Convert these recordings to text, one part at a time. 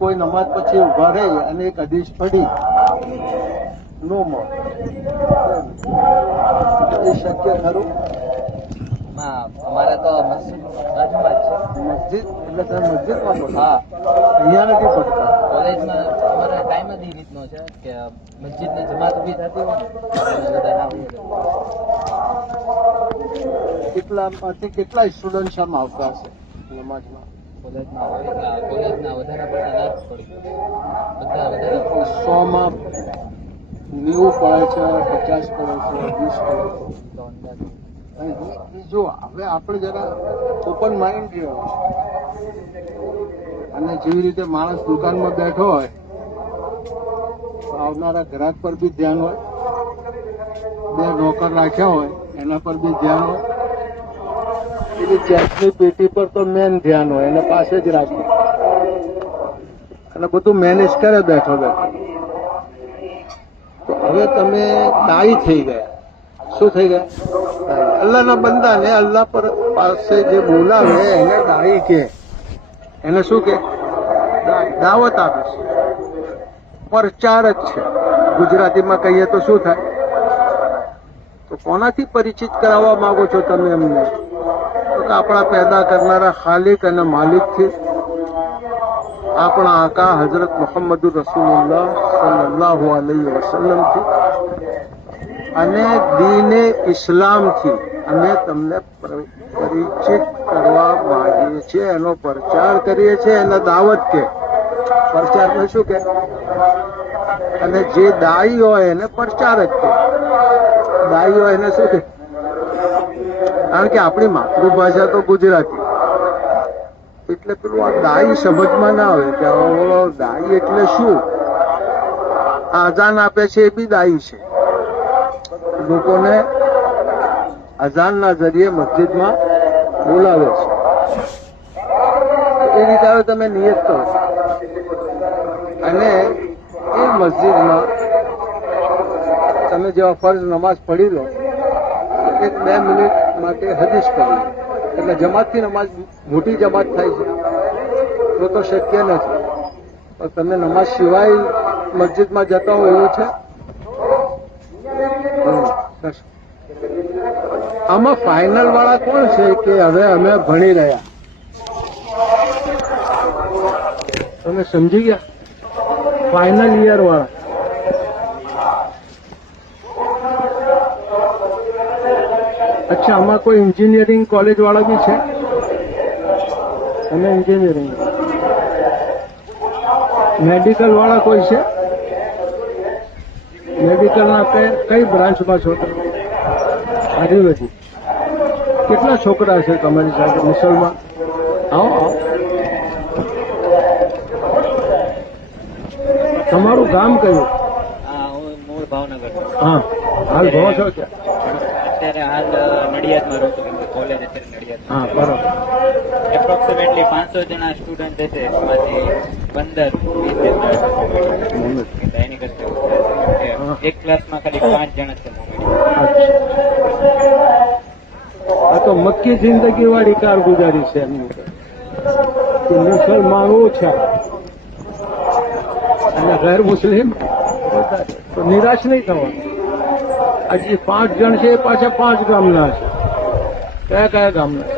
કોઈ નમાજ પછી ઉભા રહી અને એક હદીસ પડી નો મોત, એ શક્ય ખરું? અમારે તો મસ્જિદ બાજુમાં જ છે. મસ્જિદ એટલે તમે મસ્જિદમાં બોલો? હા, અહીંયા નથી પડતા. કોલેજમાં અમારો ટાઈમ જ એ રીતનો છે કે મસ્જિદની જમાત ઊભી થતી હોય ને બધા ના હોય. કેટલામાંથી કેટલા સ્ટુડન્ટ આમ આવતા હશે નમાજમાં? કોલેજમાં હોય કોલેજના વધારે પડતા ના જ પડી, બધા વધારે 100માં 90 પડે છે, 50 પડે છે, 20 પડે છે. તો અંદાજ. જો હવે આપણે જરા ઓપન માઇન્ડ રહ્યો અને જેવી રીતે માણસ દુકાનમાં બેઠો હોય તો આવનારા ગ્રાહક પર બી ધ્યાન હોય, બે નોકર રાખ્યા હોય એના પર બી ધ્યાન હોય, એની ચેકની પેટી પર તો મેન ધ્યાન હોય, એને પાસે જ રાખે અને બધું મેનેજ કરે બેઠો બેઠો. તો હવે તમે દાઈ થઈ ગયા. શું થઈ ગયા? અલ્લાહના બંદા ને અલ્લાહ પર પાસે જે બોલાવે એને દાઈ કે, એને શું કે? દાવત આપે છે, પ્રચાર જ છે. ગુજરાતીમાં કહીએ તો શું થાય? તો કોનાથી પરિચિત કરાવવા માંગો છો તમે એમને? તો આપણા પેદા કરનારા ખાલિક અને માલિકથી, આપણા આકા હજરત મુહમ્મદુર રસૂલુલ્લાહ સલ્લલ્લાહુ અલૈહિ વસલ્લમથી અને દીને ઇસ્લામથી અમે તમને પરિચિત કરવા માંગીએ છીએ. એનો પ્રચાર કરીએ છીએ, એને દાવત કે. પ્રચારને શું કે? અને જે દાઈ હોય એને પ્રચાર જ કે. દાઈ હોય એને શું કે? કારણ કે આપણી માતૃભાષા તો ગુજરાતી, એટલે પેલું આ દાઈ સમજમાં ના આવે કે ઓલો દાઈ એટલે શું. અઝાન આપે છે એ બી દાઈ છે, લોકોને અઝાનના જરીએ મસ્જિદમાં બોલાવે છે. એ રીતે હવે તમે નિયત કરો અને એ મસ્જિદમાં તમે જેવા ફરજ નમાઝ પડી લો, 1-2 મિનિટ માટે હદીસ પડી એટલે જમાતથી નમાઝ મોટી જમાત થાય છે. તો શક્ય નથી. પણ તમે નમાઝ સિવાય મસ્જિદમાં જતા હો એવું છે? આમાં ફાઇનલ વાળા કોણ છે કે હવે અમે ભણી રહ્યા? તમે સમજી ગયા? ફાઇનલ યર વાળા. અચ્છા, આમાં કોઈ એન્જિનિયરિંગ કોલેજ વાળા બી છે? અને એન્જિનિયરિંગ મેડિકલ વાળા કોઈ છે? મેડિકલના કઈ બ્રાન્ચમાં છો તમે? આયુર્વેદિક. કેટલા છોકરા છે તમારી સાથે મુસલમાન? આવો આવો. તમારું ગામ કયું? હું મૂળ ભાવનગર. હા, હાલ ભણો છો ક્યાં? અત્યારે હાલ નડિયાદમાં રહું છું, કેમ કે કોલેજ અત્યારે નડિયાદ. હા, બરોબર. એપ્રોક્સિમેટલી 500 જણા સ્ટુડન્ટ હશે, એમાંથી 15-20 જેટલા એની કરતા એક ક્લાસમાં ખાલી 5 જણા છે. આ તો મક્કી જિંદગી વાળી કારગુજારી છે એમની કે મુસલમાન ઓછા અને ગેર મુસ્લિમ વધારે. તો નિરાશ નહીં થવાનું. હજી 5 જણ છે એ પાછા 5 ગામના છે. કયા કયા ગામના છે?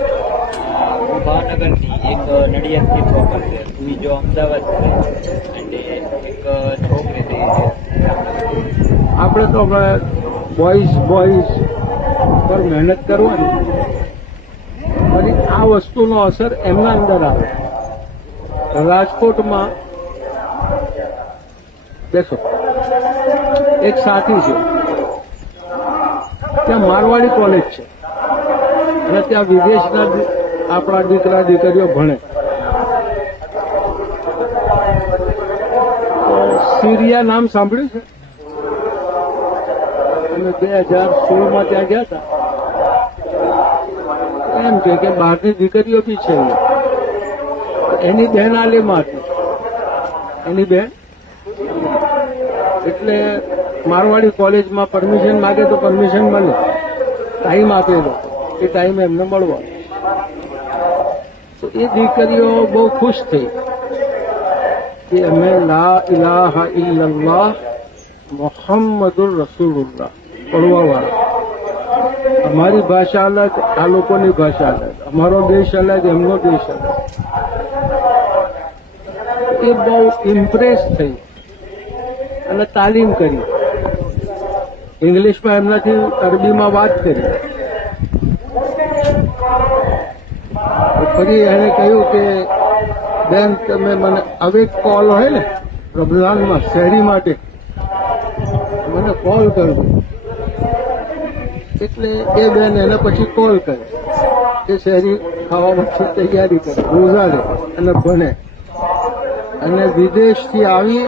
હું ભાવનગરની, એક નડિયાદથી છોકર છે, બીજો અમદાવાદ છે અને એક છોકરી છે. આપણે તો હવે બોઈઝ પર મહેનત કરવાની, અને આ વસ્તુનો અસર એમના અંદર આવે. રાજકોટમાં દેખો એક સાથી છે, ત્યાં મારવાડી કોલેજ છે અને ત્યાં વિદેશના આપણા દીકરા દીકરીઓ ભણે. સિરિયા નામ સાંભળ્યું છે? અમે 2016માં ત્યાં ગયા હતા. એમ કે બહારની દીકરીઓ બી છે. એની બહેન આલીમાં હતી, એની બહેન. એટલે મારવાડી કોલેજમાં પરમિશન માગે તો પરમિશન મળે, ટાઈમ આપેલો, એ ટાઈમે એમને મળવા. તો એ દીકરીઓ બહુ ખુશ થઈ કે અમે લા ઇલાહા ઇલ્લલ્લાહ મુહમ્મદુર રસૂલુલ્લાહ પડવાવાળા. અમારી ભાષા અલગ, આ લોકોની ભાષા અલગ, અમારો દેશ અલગ, એમનો દેશ અલગ. એ બહુ ઇમ્પ્રેસ થઈ અને તાલીમ કરી. ઇંગ્લિશમાં એમનાથી અરબીમાં વાત કરી. ફરી એને કહ્યું કે બેન તમે મને હવે કોલ હોય ને રમઝાનમાં શહેરી માટે મને કોલ કરજો. એટલે એ બેન એને પછી કોલ કરે. એ શહેરી ખાવા માટે તૈયારી કરે, રોઝા લે અને ભણે. અને વિદેશથી આવી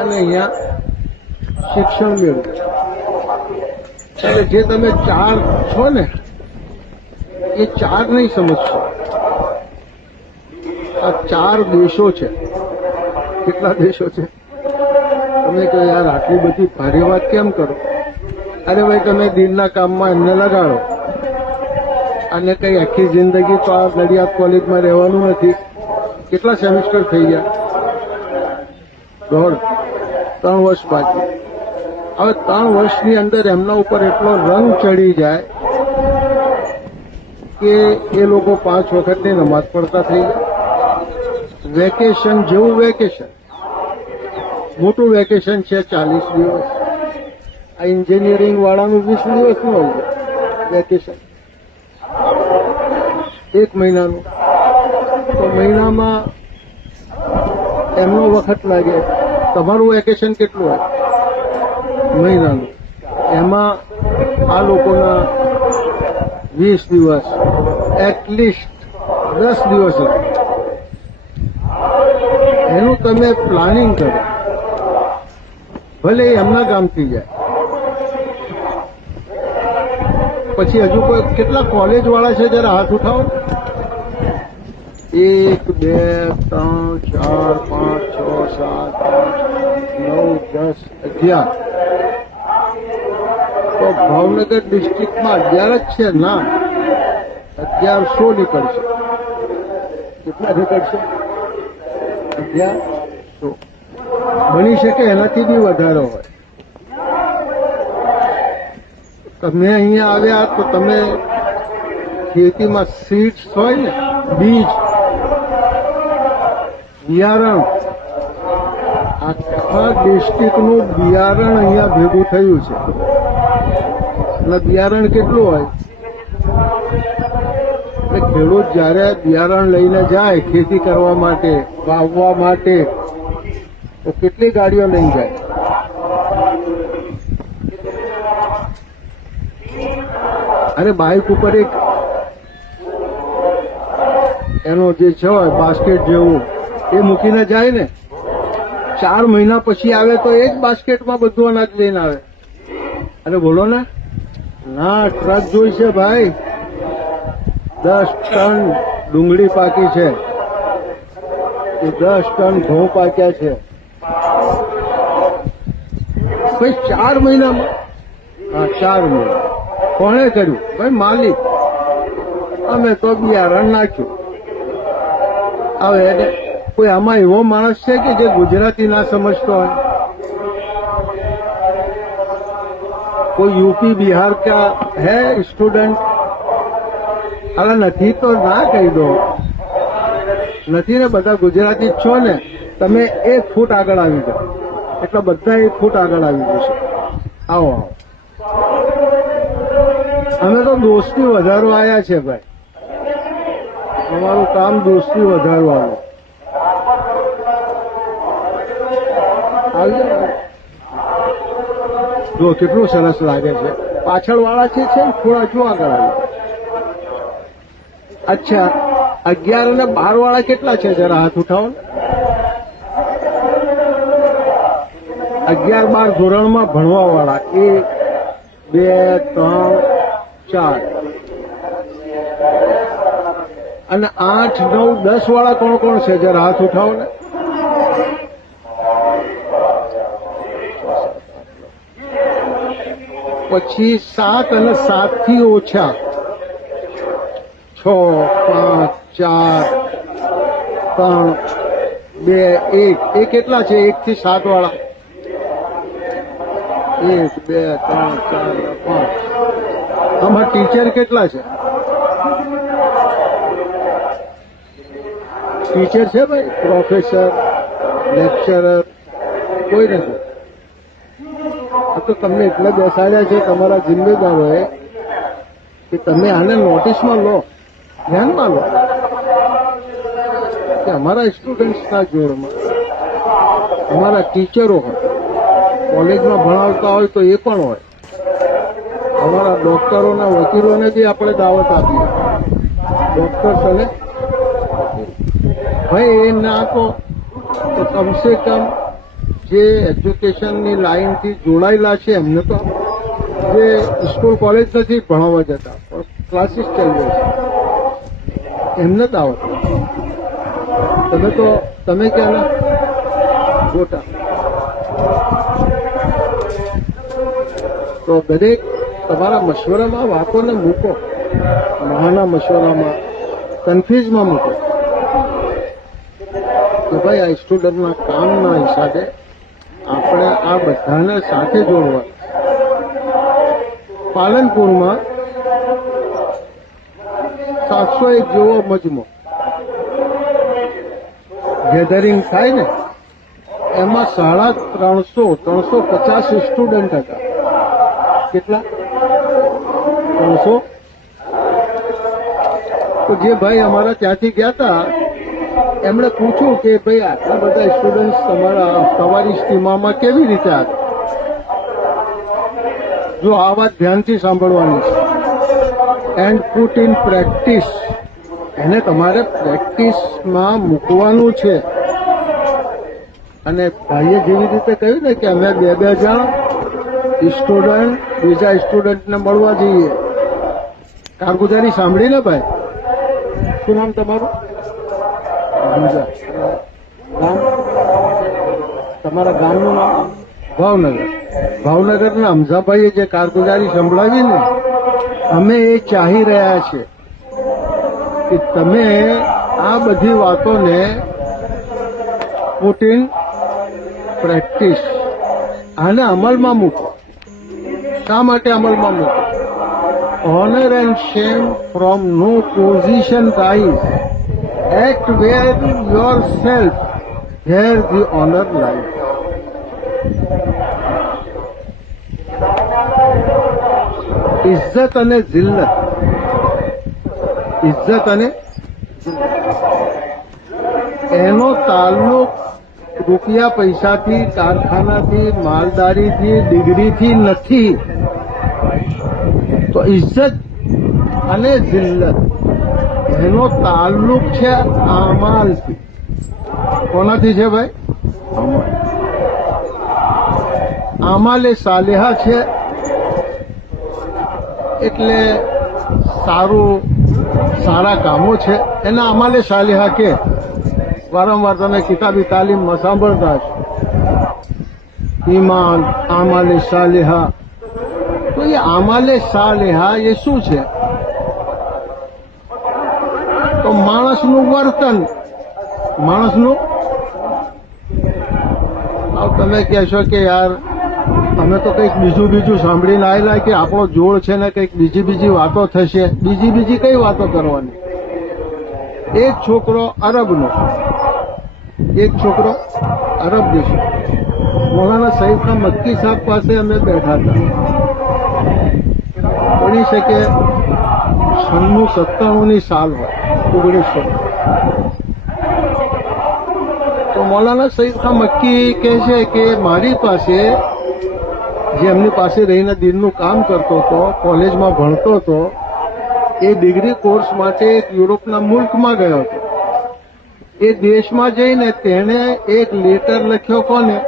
અને અહીંયા શિક્ષણ મેળવે. એટલે જે તમે ચાર છો ને એ ચાર નહીં સમજશો. આ ચાર દેશો છે. કેટલા દેશો છે? તમે કહો યાર આટલી બધી ભારે વાત કેમ કરો? અરે ભાઈ તમે દિનના કામમાં એમને લગાડો અને કઈ આખી જિંદગી તો આ નડિયાદ કોલેજમાં રહેવાનું નથી. કેટલા સેમિસ્ટર થઈ ગયા? 3 વર્ષ બાકી. હવે 3 વર્ષની અંદર એમના ઉપર એટલો રંગ ચડી જાય કે એ લોકો 5 વખતની નમાઝ પડતા થઈ ગયા. વેકેશન જેવું વેકેશન, મોટું વેકેશન છે 40 દિવસ. આ એન્જિનિયરિંગ વાળાનું 20 દિવસનું હોય વેકેશન, 1 મહિનાનું. તો મહિનામાં એમનો વખત લાગે. તમારું વેકેશન કેટલું હોય? મહિનાનું. એમાં આ લોકોના 20 દિવસ, એટલીસ્ટ 10 દિવસ લાગે. એનું તમે પ્લાનિંગ કરો. ભલે એમના ગામથી જાય. પછી હજુ કોઈ કેટલા કોલેજ વાળા છે જરા હાથ ઉઠાવો. 1 2 3 4 5 6 7 8 9 10 11. તો ભાવનગર ડિસ્ટ્રિક્ટમાં 11 જ છે ના, 1100 નીકળશે. કેટલા નીકળશે? 1100. બની શકે એનાથી બી વધારે હોય. તમે અહીંયા આવ્યા તો તમે ખેતીમાં સીડ્સ હોય ને, બીજ, બિયારણ, આખા ડિસ્ટ્રિક્ટનું બિયારણ અહીંયા ભેગું થયું છે. અને બિયારણ કેટલું હોય? એટલે ખેડૂત જયારે બિયારણ લઈને જાય ખેતી કરવા માટે, વાવવા માટે, તો કેટલી ગાડીઓ લઈને જાય? અરે બાઇક ઉપર એક એનો જે છે બાસ્કેટ જેવું એ મૂકીને જાય ને. 4 મહિના પછી આવે તો એ જ બાસ્કેટમાં બધું અનાજ લઈને આવે. અરે બોલો ને. ના, ટ્રક જોઈશે ભાઈ. 10 ટન ડુંગળી પાકી છે, એ 10 ટન ઘઉં પાક્યા છે. ભાઈ 4 મહિનામાં? હા, 4 મહિના. કોણે કર્યું? ભાઈ માલિક. અમે તો બિયારણ નાખ્યું. હવે એને કોઈ આમાં એવો માણસ છે કે જે ગુજરાતી ના સમજતો હોય? કોઈ યુપી બિહાર કા હે સ્ટુડન્ટ? અરે નથી તો ના કહી દો. નથી ને, બધા ગુજરાતી જ છો ને. તમે 1 ફૂટ આગળ આવી જાઓ એટલે બધા 1 ફૂટ આગળ આવી જશે. આવો આવો. અમે તો દોસ્તી વધારવા આવ્યા છે ભાઈ. અમારું કામ દોસ્તી વધારવાનું. જો કેટલું સરસ લાગે છે. પાછળ વાળા છે થોડા જો આગળ આવી. અચ્છા, 11 અને 12 વાળા કેટલા છે? જરા હાથ ઉઠાવો. 11 12 ધોરણમાં ભણવા વાળા 1 2 3 4. અને 8 9 10 વાળા કોણ કોણ છે? જરા હાથ ઉઠાવો ને. પછી 7 અને 7 થી ઓછા 6 5 4 3 2 1 એ કેટલા છે 1 થી 7 વાળા? 1 2 3 4 5. આમાં ટીચર કેટલા છે? ટીચર છે ભાઈ? પ્રોફેસર, લેક્ચરર કોઈ નથી. આ તો તમને એટલે બેસાડ્યા છે તમારા જિમ્મેદારોએ કે તમે આને નોટિસમાં લો, ધ્યાનમાં લો કે અમારા સ્ટુડન્ટ્સના જોડમાં અમારા ટીચરો હોય, કોલેજમાં ભણાવતા હોય તો એ પણ હોય, અમારા ડોક્ટરોના વકીલોને બી આપણે દાવત આપીએ. ડોક્ટર્સ અને ભાઈ એ ના તો કમસે કમ જે એજ્યુકેશનની લાઈનથી જોડાયેલા છે એમને તો જે સ્કૂલ કોલેજ નથી ભણાવવા જતા પણ ક્લાસીસ ચાલી છે એમને દાવત. તમે ક્યાંના? ગોટા. તો દરેક તમારા મશવરામાં વાતોને મૂકો, મહાના મશવરામાં, કન્ફ્યુઝમાં મૂકો કે ભાઈ આ સ્ટુડન્ટના કામના હિસાબે આપણે આ બધાને સાથે જોડવા. પાલનપુરમાં 701 જેવો મજમો ગેધરિંગ થાય ને એમાં 350 સ્ટુડન્ટ હતા. કેટલા? 300. તો જે ભાઈ અમારા ત્યાંથી ગયા હતા એમણે પૂછ્યું કે ભાઈ આટલા બધા સ્ટુડન્ટ તમારી સ્ટીમામાં કેવી રીતે આવ્યા? જો આ વાત ધ્યાનથી સાંભળવાની છે. And put in practice. એને તમારે પ્રેક્ટિસમાં મૂકવાનું છે. અને ભાઈએ જેવી રીતે કહ્યું ને કે અમે 2 જણ સ્ટુડન્ટ બીજા સ્ટુડન્ટને મળવા જઈએ. કારગુજારી સાંભળીને ભાઈ? શું નામ તમારું? બીજા ગામ? તમારા ગામનું નામ? ભાવનગર. ભાવનગરના હમઝાભાઈએ જે કારગુજારી સંભળાવી ને અમે એ ચાહી રહ્યા છે કે તમે આ બધી વાતોને પુટ ઇન પ્રેક્ટિસ, આને અમલમાં મૂકો. શા માટે અમલમાં મૂકો? Honour and shame from no position rise. Act where your self where the honour lies. ઇજ્જત અને જિલ્લત. ઇજ્જત અને એનો તાલ્લુક રૂપિયા પૈસાથી, કારખાનાથી, માલદારીથી, ડિગ્રીથી નથી. તો ઇજ્જત અને જિલ્લત એનો તાલ્લુક છે આમાલથી. કોનાથી છે ભાઈ? અમાલ. આમાલ એ સાલેહા છે એટલે સારા કામો છે એના અમાલે સાલેહા કે. વારંવાર તમે કિતાબી તાલીમમાં સાંભળતા છો ઈમાન, આમાલે સાલેહા. તો એ આમાલે સાલેહા એ શું છે? તો માણસનું વર્તન. માણસનું. તમે કહેશો કે યાર અમે તો કંઈક બીજું સાંભળીને આવેલા કે આપણો જોડ છે ને કંઈક બીજી વાતો થશે. બીજી કઈ વાતો કરવાની? એક છોકરો અરબનો, એક છોકરો અરબ દેશનો. મૌલાના સઈદના મક્કી સાહેબ પાસે અમે બેઠા હતા. બની શકે 96-97ની સાલ હોય, 1900. તો મૌલાના સઈદના મક્કી કહે છે કે મારી પાસે, જે એમની પાસે રહીને દિનનું કામ કરતો હતો, કોલેજમાં ભણતો હતો, એ ડિગ્રી કોર્સ માટે એક યુરોપના મુલ્કમાં ગયો હતો. એ દેશમાં જઈને તેણે એક લેટર લખ્યો. કોને?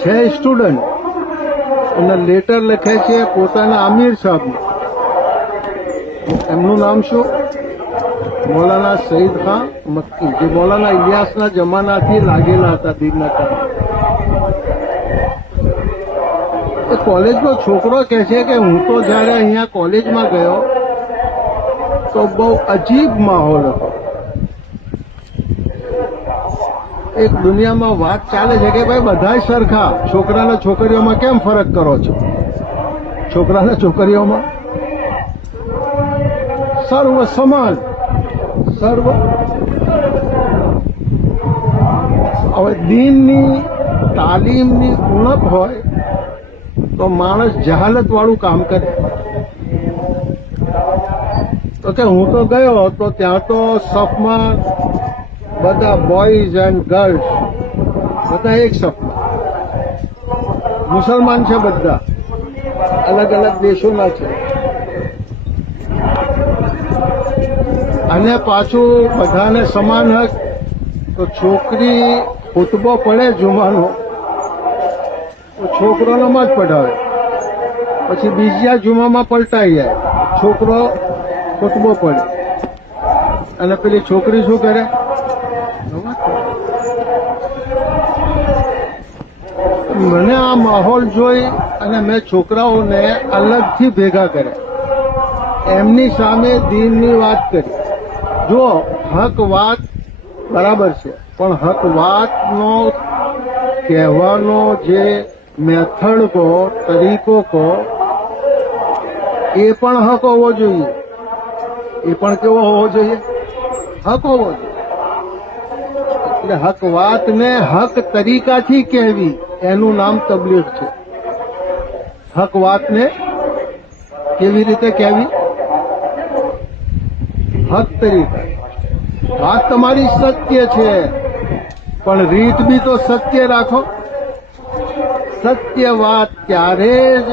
છે સ્ટુડન્ટ અને લેટર લખે છે પોતાના આમિર સાહેબને. એમનું નામ શું? મૌલાના સઈદ ખાન મક્કી, જે મૌલાના ઇલિયાસના જમાનાથી લાગેલા હતા દીનના કામ. કોલેજનો છોકરો કહે છે કે હું તો જયારે અહીંયા કોલેજમાં ગયો તો બહુ અજીબ માહોલ હતો. એક દુનિયામાં વાત ચાલે છે કે ભાઈ બધાય સરખા, છોકરાના છોકરીઓમાં કેમ ફરક કરો છો? છોકરાના છોકરીઓમાં સર્વ સમાન, સર્વ. હવે દીનની તાલીમની ઉણપ હોય તો માણસ જહાલત વાળું કામ કરે. તો કે હું તો ગયો તો ત્યાં તો સફમાં બધા બોયઝ એન્ડ ગર્લ્સ બધા એક સફમાં, મુસલમાન છે, બધા અલગ અલગ દેશોના છે, અને પાછું બધાને સમાન હક. તો છોકરી ખુતબો પડે જુમાનો તો છોકરો નમાજ પઢાવે, પછી બીજા જુમામાં પલટાઈ જાય, છોકરો ખુતબો પડે અને પેલી છોકરી શું કરે? મને આ માહોલ જોઈ અને મેં છોકરાઓને અલગથી ભેગા કર્યા, એમની સામે દીનની વાત કરી. જો હક વાત બરાબર છે, પણ હક વાતનો કહેવાનો જે મેથડ કહો, તરીકો કહો, એ પણ હક હોવો જોઈએ. એ પણ કેવો હોવો જોઈએ? હક હોવો જોઈએ. એટલે હક વાતને હક તરીકાથી કહેવી એનું નામ તબલીગ છે. હક વાતને કેવી રીતે કહેવી? હક તરીકા. વાત તમારી સત્ય છે, પણ રીત બી તો સત્ય રાખો. સત્ય વાત ત્યારે જ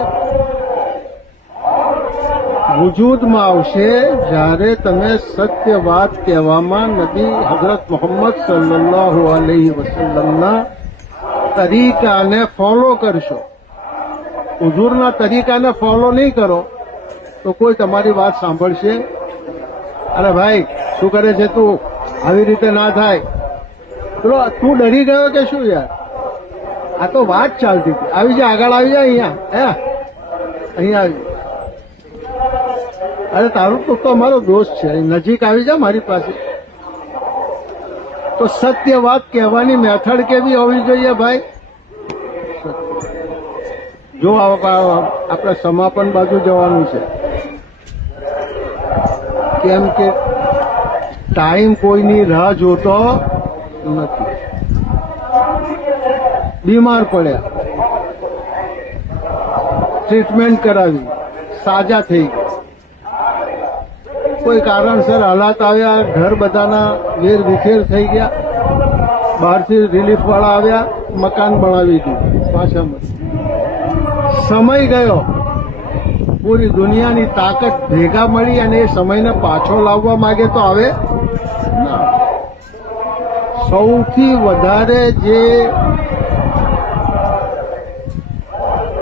વજૂદમાં આવશે જ્યારે તમે સત્ય વાત કહેવામાં નબી હઝરત મોહમ્મદ સલ્લલ્લાહુ અલૈહિ વસલ્લમના તરીકાને ફોલો કરશો. હુઝુરના તરીકાને ફોલો નહીં કરો તો કોઈ તમારી વાત સાંભળશે? અરે ભાઈ શું કરે છે તું? આવી રીતે ના થાય. પેલો તું ડરી ગયો કે શું યાર? આ તો વાત ચાલતી હતી. આવી જા, આગળ આવી જા, અહીંયા અહીંયા આવી. અરે તારું તો અમારો દોસ્ત છે, નજીક આવી જા મારી પાસે. તો સત્ય વાત કહેવાની મેથડ કેવી હોવી જોઈએ ભાઈ? જો આપણે સમાપન બાજુ જવાનું છે, કેમ કે ટાઈમ કોઈની રાહ જોતો નથી. બીમાર પડ્યા, ટ્રીટમેન્ટ કરાવી, સાજા થઈ ગયા, કોઈ કારણસર હાલાત આવ્યા, ઘર બધાના વેર વિખેર થઈ ગયા, બહારથી રિલીફ વાળા આવ્યા, મકાન બનાવી દીધું, પાછા સમય ગયો, પૂરી દુનિયાની તાકાત ભેગા મળી અને એ સમયને પાછો લાવવા માંગે તો આવે ના. સૌથી વધારે જે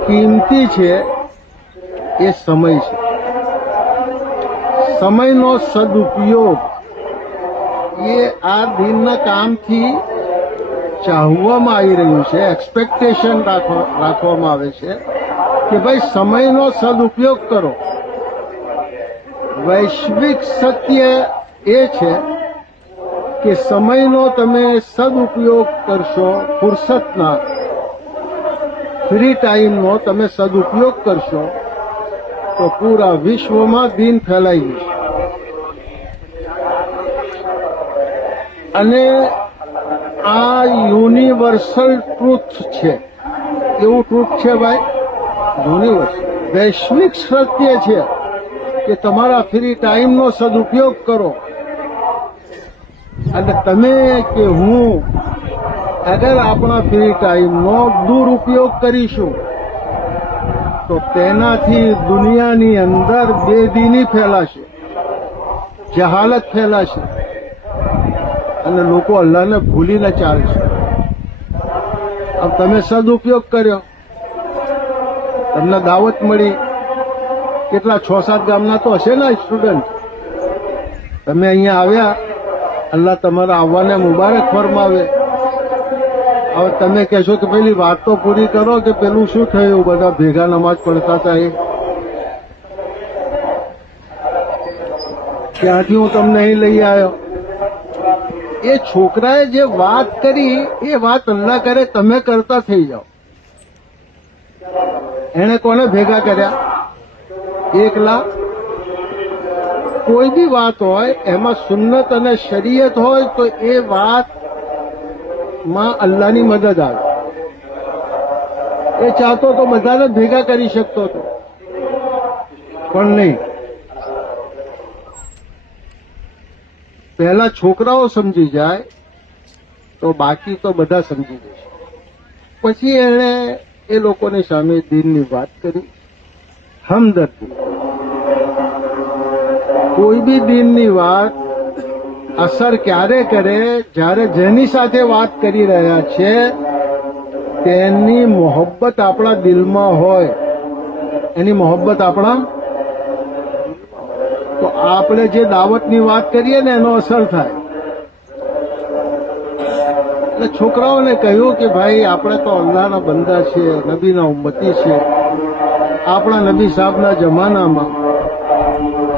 કિંમતી છે એ સમય છે. સમયનો સદુપયોગ એ આ દિનના કામથી ચાહવામાં આવી રહ્યું છે. એક્સપેક્ટેશન રાખવામાં આવે છે કે ભાઈ સમયનો સદુપયોગ કરો. વૈશ્વિક સત્ય એ છે કે સમયનો તમે સદુપયોગ કરશો, ફુરસતના ફ્રી ટાઈમનો તમે સદુપયોગ કરશો તો પૂરા વિશ્વમાં દીન ફેલાઈ જશે. અને આ યુનિવર્સલ ટ્રુથ છે. એવું ટ્રુથ છે ભાઈ, યુનિવર્સલ વૈશ્વિક સત્ય છે કે તમારા ફ્રી ટાઈમનો સદુપયોગ કરો. અને તમે કે હું અગર આપણા ફ્રી ટાઈમનો દુરુપયોગ કરીશું તો તેનાથી દુનિયાની અંદર બેદીની ફેલાશે, જહાલત ફેલાશે અને લોકો અલ્લાહને ભૂલીને ચાલશે. अब તમે સદુપયોગ કર્યો, તમને દાવત મળી, કેટલા 6-7 ગામના તો હશે ને સ્ટુડન્ટ, તમે અહીંયા આવ્યા, અલ્લાહ તમારા આવવાને મુબારક ફરમાવે. હવે તમે કહેશો કે પેલી વાત તો પૂરી કરો કે પેલું શું થયું, બધા ભેગા નમાજ પડતા હતા એ ત્યાંથી હું તમને અહીં લઈ આવ્યો. એ છોકરાએ જે વાત કરી એ વાત અલ્લાહ કરે તમે કરતા થઈ જાઓ. એને કોને ભેગા કર્યા? એકલા. કોઈ બી વાત હોય એમાં સુન્નત અને શરીયત હોય તો એ વાતમાં અલ્લાહની મદદ આવે. એ ચાહતો તો બધાને ભેગા કરી શકતો હતો, પણ નહીં. પહેલા છોકરાઓ સમજી જાય તો બાકી તો બધા સમજી જશે. પછી એણે એ લોકોની સામે દીનની વાત કરી. હમદર્દી. કોઈ બી દીનની વાત અસર ક્યારે કરે? જ્યારે જેની સાથે વાત કરી રહ્યા છે તેની મોહબ્બત આપણા દિલમાં હોય. એની મોહબ્બત આપણા, તો આપણે જે દાવતની વાત કરીએ ને એનો અસર થાય. એટલે છોકરાઓને કહ્યું કે ભાઈ આપણે તો અલ્લાહના બંદા છીએ, નબીના ઉમ્મતી છીએ. આપણા નબી સાહેબના જમાનામાં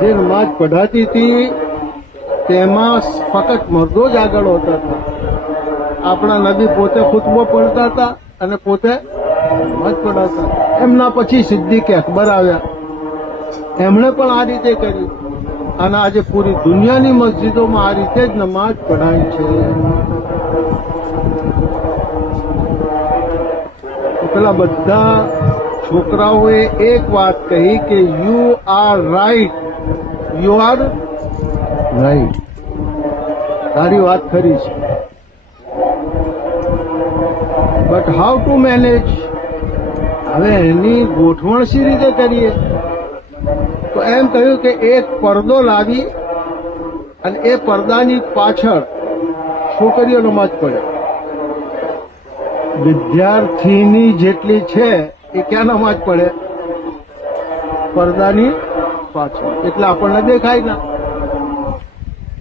જે નમાજ પઢાતી હતી તેમાં ફક્ત મર્દો જ આગળ હોતા હતા. આપણા નબી પોતે ખુતબો પડતા હતા અને પોતે નમાજ પઢાતા. એમના પછી સિદ્દીક અકબર આવ્યા, એમણે પણ આ રીતે કર્યું અને આજે પૂરી દુનિયાની મસ્જિદોમાં આ રીતે જ નમાજ પઢાય છે. પેલા બધા છોકરાઓએ એક વાત કહી કે you are right, you are right. તારી વાત ખરી છે, બટ હાઉ ટુ મેનેજ? હવે એની ગોઠવણ સી રીતે કરીએ? તો એમ કહ્યું કે એક પડદો લાવી અને એ પડદાની પાછળ છોકરીઓ નમાજ પડે. વિદ્યાર્થીની જેટલી છે એ ક્યાં નમાજ પડે? પડદાની પાછળ. એટલે આપણને દેખાય ના.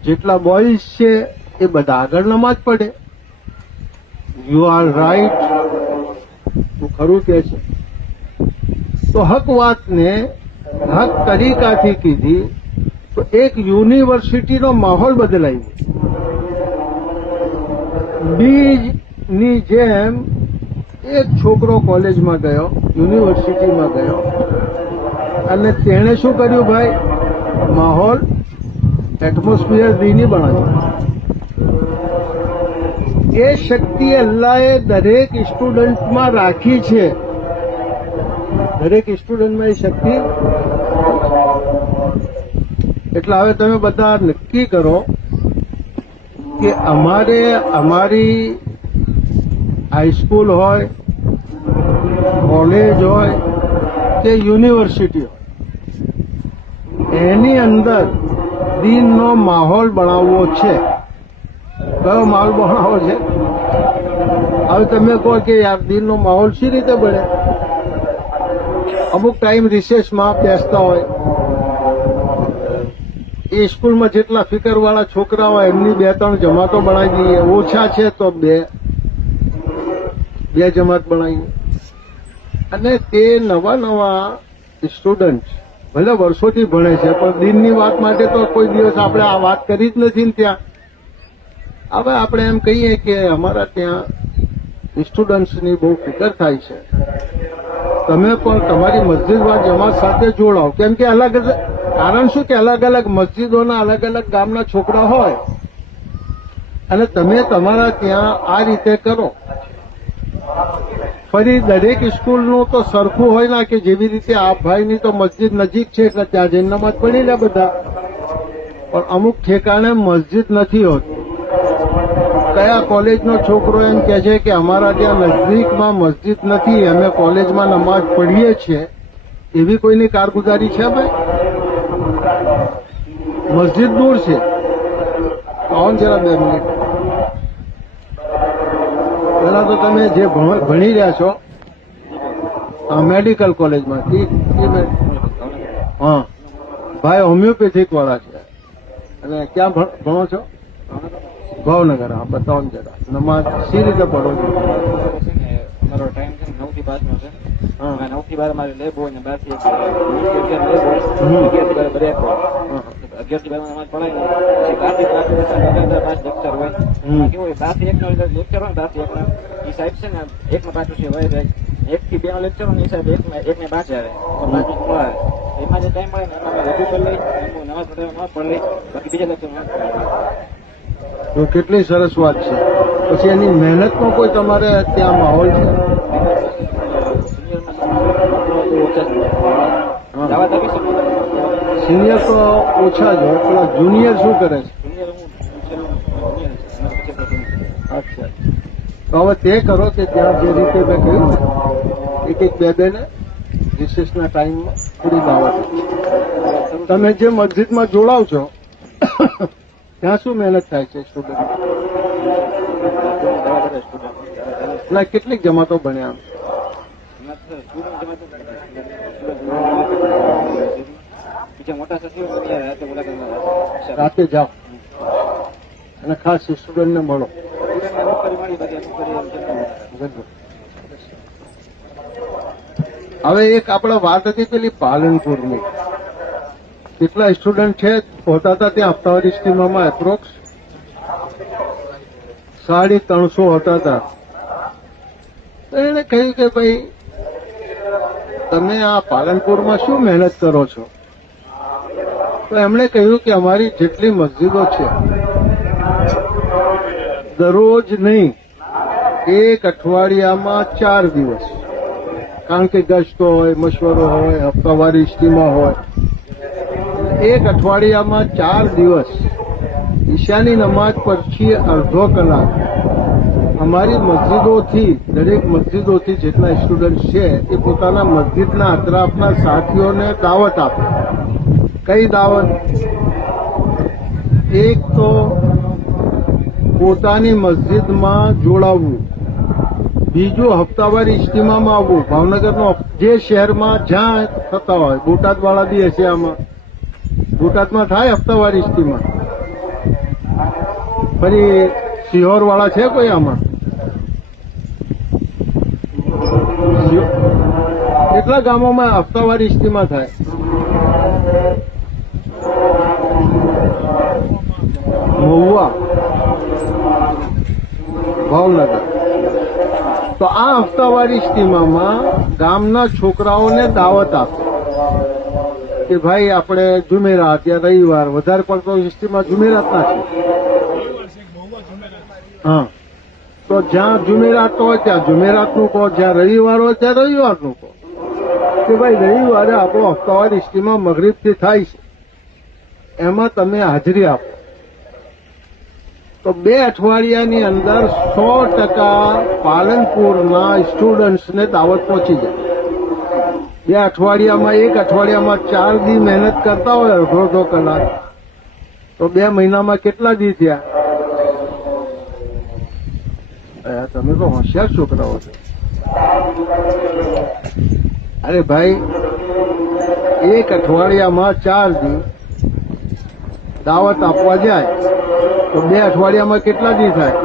જેટલા બોયઝ છે એ બધા આગળ નમાજ પડે. યુ આર રાઈટ, તું ખરું કે છે. તો હક વાતને હક તરીકાથી કીધી તો એક યુનિવર્સિટીનો માહોલ બદલાઈ ગયો. બીજની જેમ એક છોકરો કોલેજમાં ગયો, યુનિવર્સિટીમાં ગયો અને તેણે શું કર્યું ભાઈ? માહોલ, એટમોસ્ફિયર દીની બનાવ્યું. એ શક્તિ અલ્લાહે દરેક સ્ટુડન્ટમાં રાખી છે. દરેક સ્ટુડન્ટમાં એ શક્તિ. એટલે હવે તમે બધા નક્કી કરો કે અમારે અમારી હાઈસ્કૂલ હોય, કોલેજ હોય કે યુનિવર્સિટી હોય, એની અંદર દીનનો માહોલ બનાવવો છે. કયો માહોલ બનાવવો છે? હવે તમે કહો કે યાર દીનનો માહોલ શી રીતે બને? અમુક ટાઈમ રિસેસમાં બેસતા હોય, એ સ્કૂલમાં જેટલા ફિકરવાળા છોકરા હોય એમની 2-3 જમાતો બનાવી દઈએ. ઓછા છે તો બે જમાત બનાવીએ. અને તે નવા સ્ટુડન્ટ ભલે વર્ષોથી ભણે છે પણ દીનની વાત માટે તો કોઈ દિવસ આપણે આ વાત કરી જ નથી ને ત્યાં. હવે આપણે એમ કહીએ કે અમારા ત્યાં સ્ટુડન્ટ્સની બહુ ફિકર થાય છે, તમે પણ તમારી મસ્જિદમાં જમાત સાથે જોડાઓ. કેમ કે અલગ કારણ શું કે અલગ અલગ મસ્જિદોના અલગ અલગ ગામના છોકરા હોય અને તમે તમારા ત્યાં આ રીતે કરો. ફરી દરેક સ્કૂલનું તો સરખું હોય ના કે જેવી રીતે આ ભાઈની તો મસ્જિદ નજીક છે એટલે ત્યાં જઈને નમાજ પડી લે બધા. પણ અમુક ઠેકાણે મસ્જિદ નથી હોતી. કયા કોલેજનો છોકરો એમ કહે છે કે અમારા ત્યાં નજદીકમાં મસ્જિદ નથી, અમે કોલેજમાં નમાજ પઢીએ છીએ. એવી કોઈની કારગુજારી છે ભાઈ? મસ્જિદ દૂર છે. આવો જરા 2 મિનિટ. પેલા તો તમે જે ભણી રહ્યા છો મેડિકલ કોલેજમાંથી, હા ભાઈ હોમિયોપેથિક વાળા છે અને ક્યાં ભણો છો? ભાવનગર. હા બતાવો ને જરા નમાજ સી રીતે પડો છો? અમારો ટાઈમ છે 9 થી 5 નો છે. 9 થી 12 મારે લેબ હોય ને 12 થી 11 લેબ હોય, 11 થી 12 બ્રેક હોય. 11 થી 12 નમાજ પઢાય પછી 12 થી 5 લગાતાર 5 લેક્ચર હોય કેવું હોય 12 થી 1 નો લેક્ચર હોય 12 થી 1 નો એ સાહેબ છે ને 1 માં 5 વિષય હોય જાય 1 થી 2 નો લેક્ચર હોય ને એ સાહેબ 1 ને 5 આવે 5 મિનિટ મળે એમાં જે ટાઈમ મળે ને એમાં રજૂ કરી લઈ નમાજ પઢાય પઢ લઈ બાકી બીજા લેક્ચર તો કેટલી સરસ વાત છે. પછી એની મહેનતનો કોઈ તમારે ત્યાં માહોલ છે? સિનિયર તો ઓછા જ હોય, પેલા જુનિયર શું કરે છે? અચ્છા, તો હવે તે કરો કે ત્યાં જે રીતે મેં કહ્યું ને એક બે ને રિસેસના ટાઈમમાં થોડી દાવત. તમે જે મસ્જિદમાં જોડાવ છો ત્યાં શું મહેનત થાય છે સ્ટુડન્ટ? એટલે કેટલીક જમાતો ભણ્યા? મોટા રાતે જાઓ અને ખાસ સ્ટુડન્ટને મળો. હવે એક આપણે વાત હતી પેલી પાલનપુરની, કેટલા સ્ટુડન્ટ છે હોતા હતા ત્યાં હપ્તાવારી સ્કીમમાં? એપ્રોક્સ 350 હોતા હતા. તો એને કહ્યું કે ભાઈ તમે આ પાલનપુરમાં શું મહેનત કરો છો? તો એમણે કહ્યું કે અમારી જેટલી મસ્જિદો છે દરરોજ નહીં, એક અઠવાડિયામાં 4 દિવસ, કારણ કે ગશ્ત હોય, મશવરો હોય, હપ્તાવારી સ્કીમા હોય, એક અઠવાડિયામાં 4 દિવસ ઈશાની નમાજ પછી અડધો કલાક અમારી મસ્જિદોથી, દરેક મસ્જિદોથી જેટલા સ્ટુડન્ટ છે એ પોતાના મસ્જિદના અતરાફના સાથીઓને દાવત આપે. કઈ દાવત? એક તો પોતાની મસ્જિદમાં જોડાવવું, બીજું હપ્તાવારી ઇજ્તિમામાં આવવું. ભાવનગરનો જે શહેરમાં જ્યાં થતા હોય, બોટાદવાળા બી હશે આમાં, બોટાદમાં થાય હપ્તાવારી ઇજ્તિમા. ફરી સિહોર વાળા છે કોઈ આમાં? કેટલા ગામોમાં હપ્તાવારી ઇજ્તિમા થાય? મહુવા, ભાવનગર. તો આ હપ્તાવારી ઇજ્તિમામાં ગામના છોકરાઓને દાવત આપે કે ભાઈ આપણે જુમેરાત યા રવિવાર, વધારે પડતો ઇજ્તિમા જુમેરાતના છે. હા, તો જ્યાં જુમેરાત હોય ત્યાં જુમેરાતનું કહો, જ્યાં રવિવાર હોય ત્યાં રવિવારનું કહો કે ભાઈ રવિવારે આપણો હપ્તાવારી ઇજ્તિમા મગરીબથી થાય છે, એમાં તમે હાજરી આપો. તો 2 અઠવાડિયાની અંદર 100% પાલનપુરના સ્ટુડન્ટ્સને દાવત પહોંચી જાય. 2 અઠવાડિયામાં, 1 અઠવાડિયામાં 4 દી મહેનત કરતા હોય અડધો કલાક, તો 2 મહિનામાં કેટલા દી થયા? તમે તો હોશિયાર છોકરાઓ છો. અરે ભાઈ, 1 અઠવાડિયામાં 4 દી દાવત આપવા જાય તો 2 અઠવાડિયામાં કેટલા દી થાય?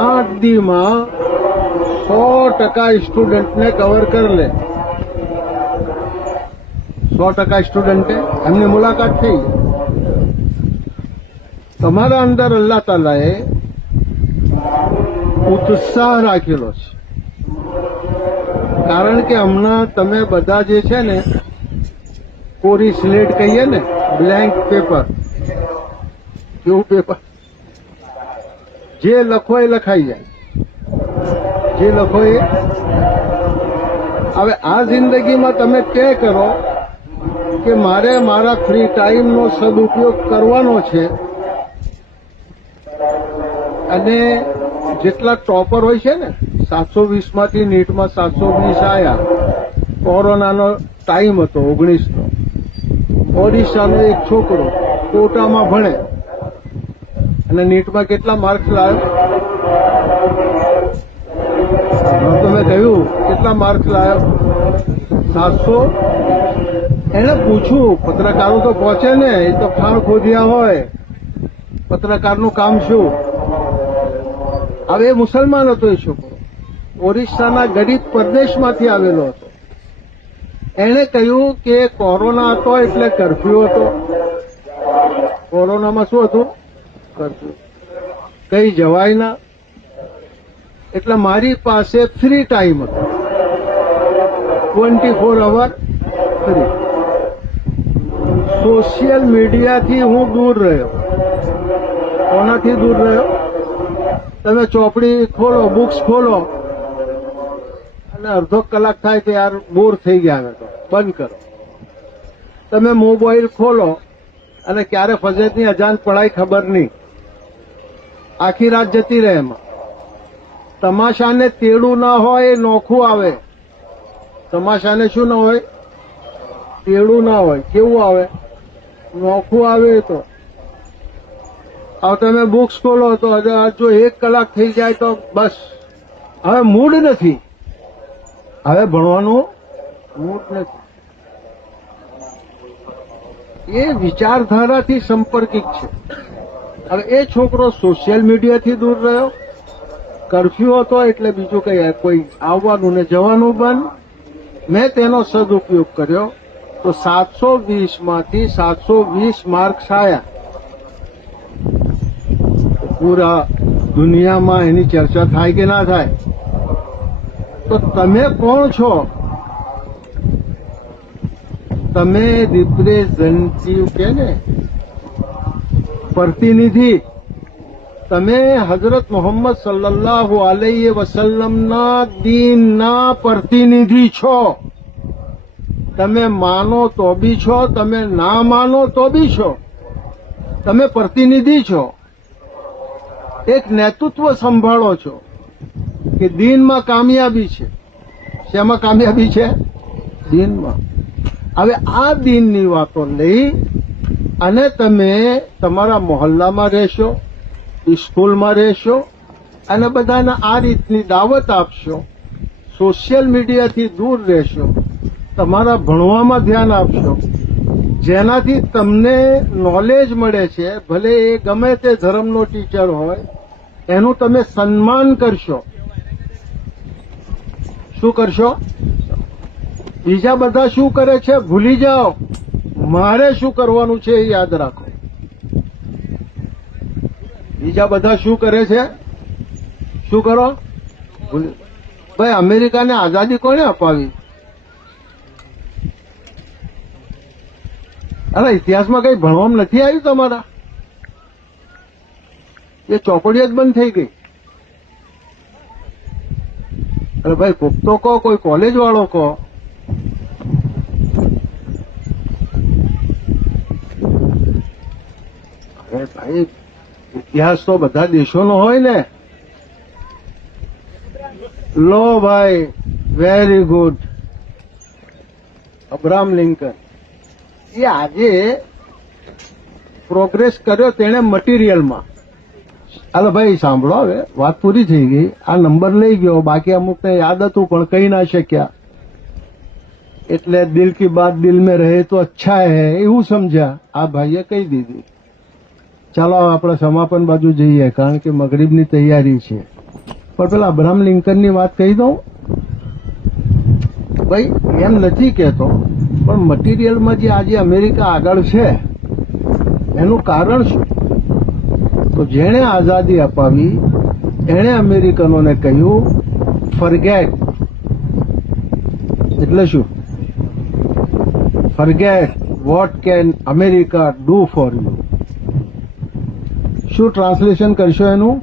8 દીમાં 100% સ્ટુડન્ટને કવર કરી લે. 100% સ્ટુડન્ટે એમની મુલાકાત થઈ. તમારા અંદર અલ્લાહ તાલાએ ઉત્સાહ રાખેલો છે, કારણ કે હમણાં તમે બધા જે છે ને કોરી સ્લેટ કહીએ ને, બ્લેન્ક પેપર, કેવું પેપર? જે લખો એ લખાઈ જાય, જે લખો એ. હવે આ જિંદગીમાં તમે તે કરો કે મારે મારા ફ્રી ટાઈમનો સદુપયોગ કરવાનો છે, અને જેટલા ટોપર હોય છે ને, 720માંથી નીટમાં 720 આવ્યા. કોરોનાનો ટાઈમ હતો 19નો. ઓડિશાનો એક છોકરો કોટામાં ભણે અને નીટમાં કેટલા માર્ક્સ લાવ્યો? તો મેં કહ્યું કેટલા માર્ક્સ લાવ્યો? 700. એને પૂછ્યું, પત્રકારો તો પહોંચે ને, એ તો ખાણ ખોદિયા હોય, પત્રકારનું કામ શું? હવે એ મુસલમાન હતો એ છોકરો, ઓરિસ્સાના ગરીબ પ્રદેશમાંથી આવેલો હતો. એણે કહ્યું કે કોરોના હતો એટલે કર્ફ્યુ હતો. કોરોનામાં શું હતું? કર્ફ્યુ. કઈ જવાય ના. એટલે મારી પાસે ફ્રી ટાઈમ હતો, 24 અવર ફ્રી. સોશિયલ મીડિયાથી હું દૂર રહ્યો. કોનાથી દૂર રહ્યો? તમે ચોપડી ખોલો, બુક્સ ખોલો અને અડધો કલાક થાય તો યાર બોર થઈ ગયા અમે તો બંધ કરો. તમે મોબાઈલ ખોલો અને ક્યારે ફજરની અજાન પડાય ખબર નહીં, આખી રાત જતી રહે એમાં. તમાશાને તેડું ના હોય એ નોખું આવે. તમાશાને શું ના હોય? તેડું ના હોય. કેવું આવે? નોખું આવે. તો હવે તમે બુક્સ ખોલો તો જો 1 કલાક થઈ જાય તો બસ હવે મૂડ નથી, હવે ભણવાનું મૂડ નથી. એ વિચારધારાથી સંપર્કિત છે. હવે એ છોકરો સોશિયલ મીડિયાથી દૂર રહ્યો, કર્ફ્યુ હતો એટલે બીજું કઈ કોઈ આવવાનું ને જવાનું બંધ. મેં તેનો સદુપયોગ કર્યો તો 720 માંથી 720 માર્ક્સ આવ્યા. પૂરા દુનિયામાં એની ચર્ચા થાય કે ના થાય? તો તમે કોણ છો? તમે રિપ્રેઝેન્ટેટિવ કે ને પ્રતિનિધિ. તમે હઝરત મોહમ્મદ સલ્લલ્લાહુ અલૈહિ વસલ્લમના દીનના પ્રતિનિધિ છો. તમે માનો તો બી છો, તમે ના માનો તો બી છો. તમે પ્રતિનિધિ છો. એક નેતૃત્વ સંભાળો છો કે દીનમાં કામયાબી છે. શેમાં કામયાબી છે? દીનમાં. હવે આ દીનની વાતો લઈ અને તમે તમારા મોહલ્લામાં રહેશો, સ્કૂલમાં રહેશો અને બધાને આ રીતની દાવત આપશો. સોશિયલ મીડિયાથી દૂર રહેશો, તમારા ભણવામાં ધ્યાન આપશો. જેનાથી તમને નોલેજ મળે છે, ભલે એ ગમે તે ધર્મનો ટીચર હોય, એનું તમે સન્માન કરશો. શું કરશો? બીજા બધા શું કરે છે ભૂલી જાઓ. મારે શું કરવાનું છે એ યાદ રાખો. બીજા બધા શું કરે છે, શું કરો? ભાઈ, અમેરિકાને આઝાદી કોણે અપાવી? અરે ઇતિહાસમાં કઈ ભણવામાં નથી આવ્યું તમારા? એ ચોપડીઓ જ બંધ થઈ ગઈ. અરે ભાઈ, કોક તો કહો, કોઈ કોલેજ વાળો કહો. અરે ભાઈ, ઇતિહાસ તો બધા દેશોનો હોય ને. લો ભાઈ, વેરી ગુડ. અબ્રાહમ લિંકન એ આજે પ્રોગ્રેસ કર્યો તેણે મટીરિયલમાં. હાલો ભાઈ સાંભળો, હવે વાત પૂરી થઈ ગઈ. આ નંબર લઈ ગયો, બાકી અમુકને યાદ હતું પણ કહી ના શક્યા, એટલે દિલ કી બાત દિલ મેં રહે તો અચ્છા હે એવું સમજ્યા. આ ભાઈએ કહી દીધી. ચાલો આપણે સમાપન બાજુ જઈએ, કારણ કે મગરીબની તૈયારી છે. પણ પેલા અબ્રાહમ લિંકનની વાત કહી દઉં. ભાઈ એમ નથી કહેતો, પણ મટીરિયલમાં જે આજે અમેરિકા આગળ છે એનું કારણ શું? તો જેણે આઝાદી અપાવી એણે અમેરિકનોને કહ્યું ફરગેટ. એટલે શું? Forget what can America do for you. શું ટ્રાન્સલેશન કરશો એનું?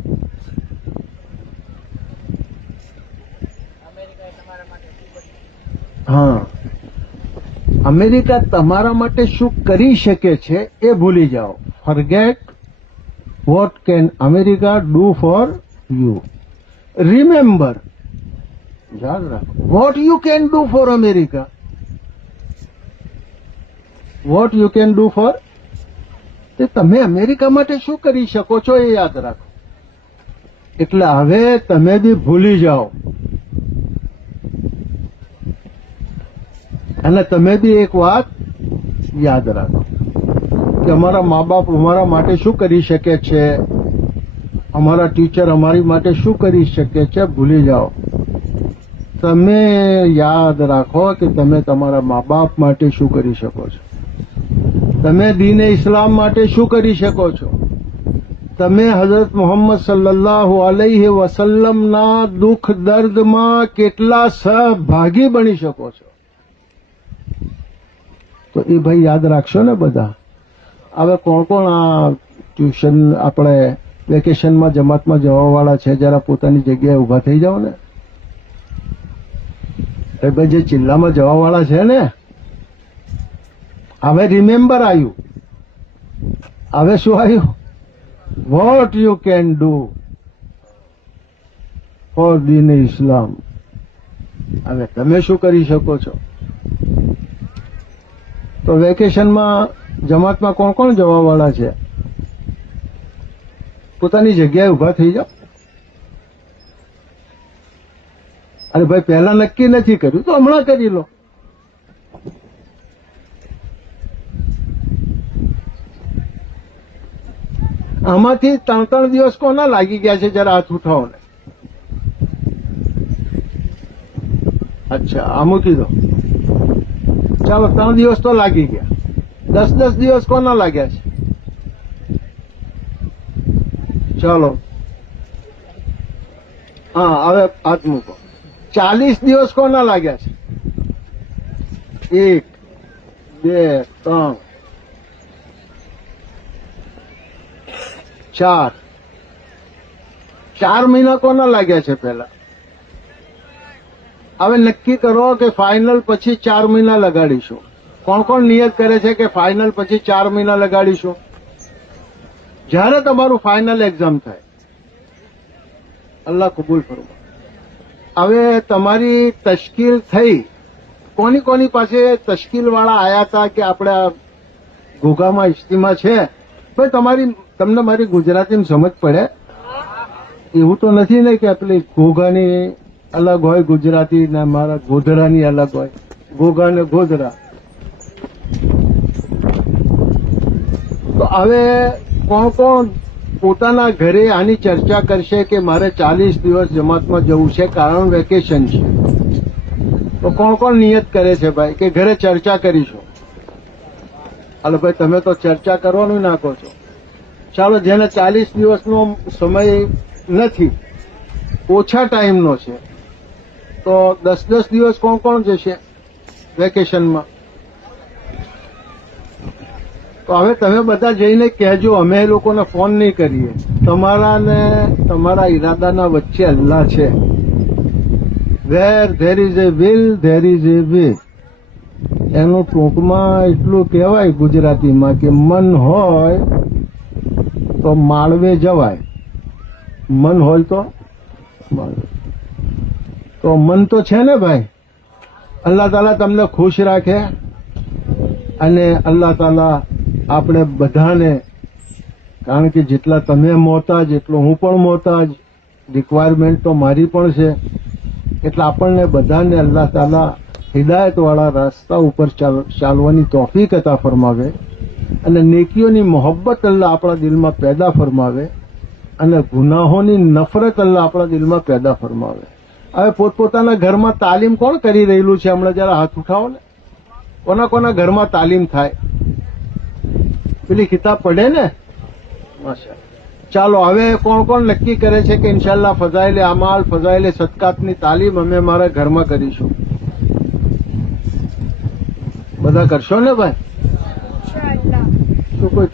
હા, અમેરિકા તમારા માટે શું કરી શકે છે એ ભૂલી જાઓ. Forget what can America do for you. Remember, યાદ રાખો, vote you can do four America. Vote you can do four, તે તમે અમેરિકા માટે શું કરી શકો છો એ યાદ રાખો. એટલે હવે તમે બી ભૂલી જાઓ. અને તમે બી એક વાત યાદ રાખો કે અમારા મા બાપ અમારા માટે શું કરી શકે છે, અમારા ટીચર અમારી માટે શું કરી શકે છે. ભૂલી જાઓ. તમે યાદ રાખો કે તમે તમારા મા બાપ માટે શું કરી શકો છો, તમે દીને ઇસ્લામ માટે શું કરી શકો છો, તમે હઝરત મોહમ્મદ સલ્લલ્લાહુ અલૈહિ વસલ્લમના દુઃખ દર્દમાં કેટલા સહભાગી બની શકો છો. તો એ ભાઈ યાદ રાખશો ને બધા. હવે કોણ કોણ આ ટ્યુશન આપણે વેકેશનમાં જમાતમાં જવાવાળા છે, જરા પોતાની જગ્યાએ ઊભા થઈ જાઓ ને. એ ભાઈ જે ચિલ્લામાં જવાવાળા છે ને, હવે રિમેમ્બર આવ્યું. હવે શું આવ્યું? What you can do for દીન ઇસ્લામ. હવે તમે શું કરી શકો છો? તો વેકેશનમાં જમાતમાં કોણ કોણ જવાવાળા છે, પોતાની જગ્યાએ ઊભા થઈ જાઓ. અરે ભાઈ પહેલા નક્કી નથી કર્યું તો હમણાં કરી લો. આમાંથી 3 દિવસ કોના લાગી ગયા છે? જરા હાથ ઉઠાવો ને. અચ્છા, આ મૂકી દો. ચાલો, 3 દિવસ તો લાગી ગયા. 10 દિવસ કોના લાગ્યા છે? ચાલો, હા, હવે હાથ મૂકો. 40 દિવસ કોના લાગ્યા છે? 1, 2, 3, 4. 4 મહિના કોના લાગ્યા છે પહેલા? હવે નક્કી કરો કે ફાઇનલ પછી 4 મહિના લગાડીશું. કોણ કોણ નિયત કરે છે કે ફાઇનલ પછી 4 મહિના લગાડીશું? જ્યારે તમારું ફાઇનલ એક્ઝામ થાય. અલ્લાહ કબૂલ ફરમાવે. હવે તમારી તશ્કીલ થઈ. કોની કોની પાસે તશ્કીલ વાળા આયા હતા કે આપણે આ ઘોઘામાં ઇજ્તિમા છે? ભાઈ તમને મારી ગુજરાતીમાં સમજ પડે? એવું તો નથી ને કે પેલી ઘોઘાની અલગ હોય ગુજરાતી ને મારા ગોધરાની અલગ હોય. ઘોઘા ને ગોધરા. તો હવે કોણ કોણ પોતાના ઘરે આની ચર્ચા કરશે કે મારે 40 દિવસ જમાતમાં જવું છે, કારણ વેકેશન છે? તો કોણ કોણ નિયત કરે છે ભાઈ કે ઘરે ચર્ચા કરીશું? હાલો ભાઈ, તમે તો ચર્ચા કરવાનું નાખો છો. ચાલો, જેને 40 દિવસનો સમય નથી, ઓછા ટાઈમનો છે, તો 10 દિવસ કોણ કોણ જશે વેકેશનમાં? તો હવે તમે બધા જઈને કહેજો, અમે એ લોકોને ફોન નહીં કરીએ. તમારા ને તમારા ઈરાદાના વચ્ચે અલ્લાહ છે. Where there is a will there is a way. એનું ટૂંકમાં એટલું કહેવાય ગુજરાતીમાં કે મન હોય તો માળવે જવાય. મન હોય તો મન તો છે ને ભાઈ. અલ્લાહ તાલા તમને ખુશ રાખે અને અલ્લાહ તાલા આપણે બધાને, કારણ કે જેટલા તમે મોહતાજ એટલો હું પણ મોહતાજ, રિક્વાયરમેન્ટ તો મારી પણ છે, એટલે આપણને બધાને અલ્લાહ તાલા હિદાયતવાળા રસ્તા ઉપર ચાલવાની તોફીક અતા ફરમાવે અને નેકીઓની મોહબ્બત અલ્લાહ આપણા દિલમાં પેદા ફરમાવે અને ગુનાહોની નફરત અલ્લાહ આપણા દિલમાં પેદા ફરમાવે. હવે પોતપોતાના ઘરમાં તાલીમ કોણ કરી રહેલું છે? હમણાં જરા હાથ ઉઠાવો ને. કોના કોના ઘરમાં તાલીમ થાય? પેલી કિતાબ પડે ને? માશાઅલ્લાહ. ચાલો, હવે કોણ કોણ નક્કી કરે છે કે ઇન્શાઅલ્લાહ ફઝાઇલે અમાલ, ફઝાઇલે સદકાતની તાલીમ અમે મારા ઘરમાં કરીશું? બધા કરશો ને ભાઈ?